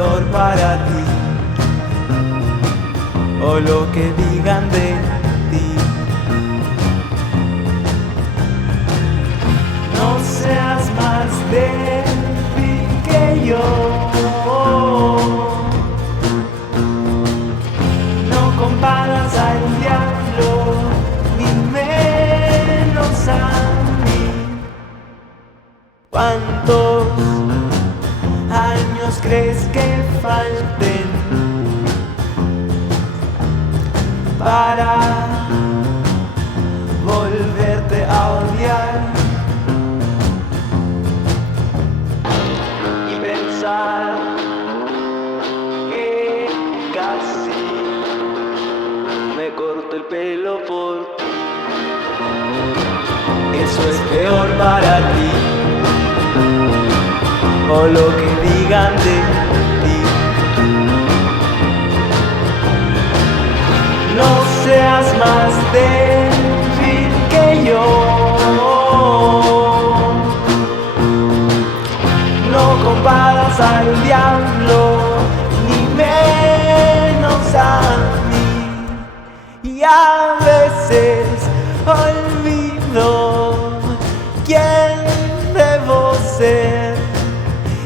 peor para ti, o lo que digan de ti. No seas más débil que yo, no comparas al diablo, ni menos a mí. ¿Cuántos años crees que falten para volverte a odiar y pensar que casi me corto el pelo por ti? Eso es peor para ti, o lo que digan de ti. No seas más débil que yo, no comparas al diablo, ni menos a mí. Y a veces olvido quién debo ser,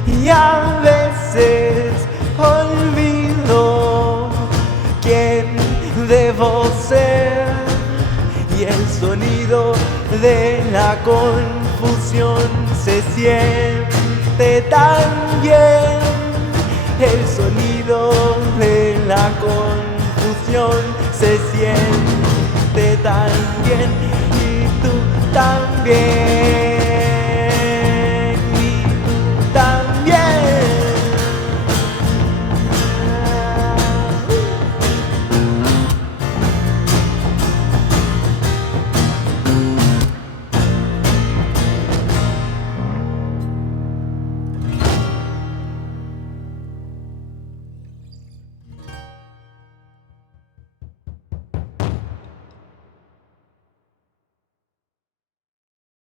y a veces olvido quién debo ser, y el sonido de la confusión se siente tan bien. El sonido de la confusión se siente tan bien, y tú también.